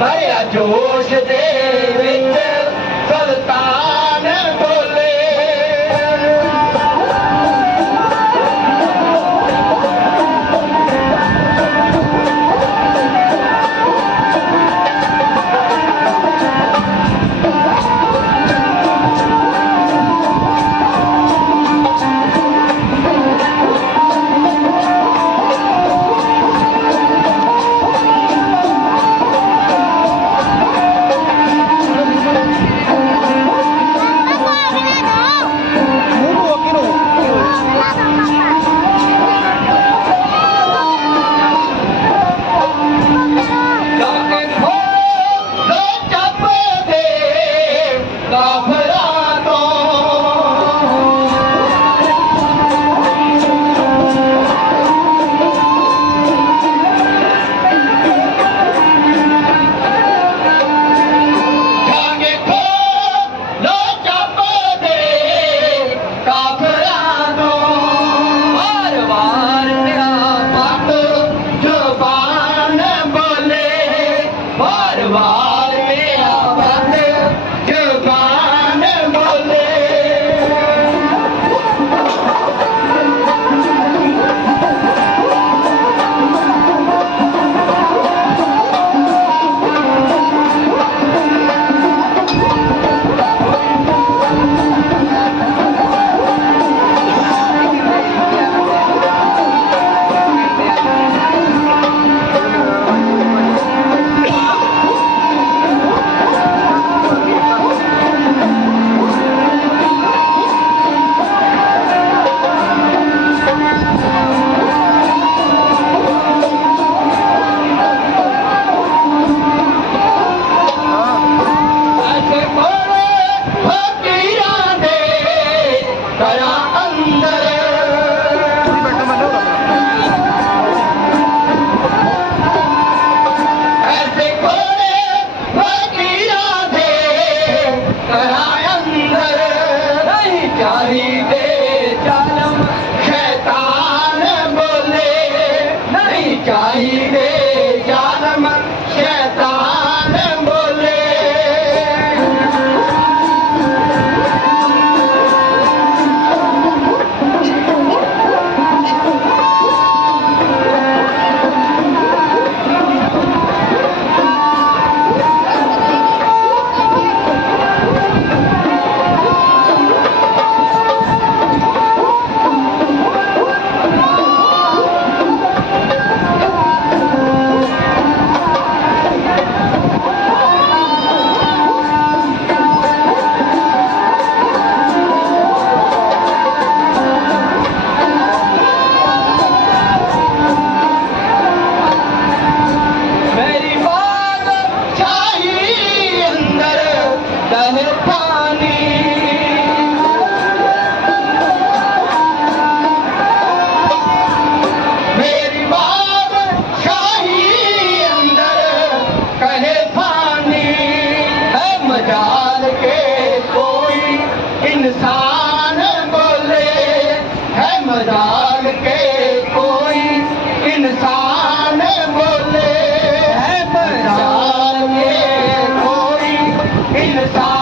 ਭਰਿਆ ਜੋਸ਼ ਦੇ ਵਿੱਚ ਸੁਲਤਾਨ تاري بيٺو منو اسیں کوره मजाल के कोई इंसान बोले। है मजाल के कोई इंसान।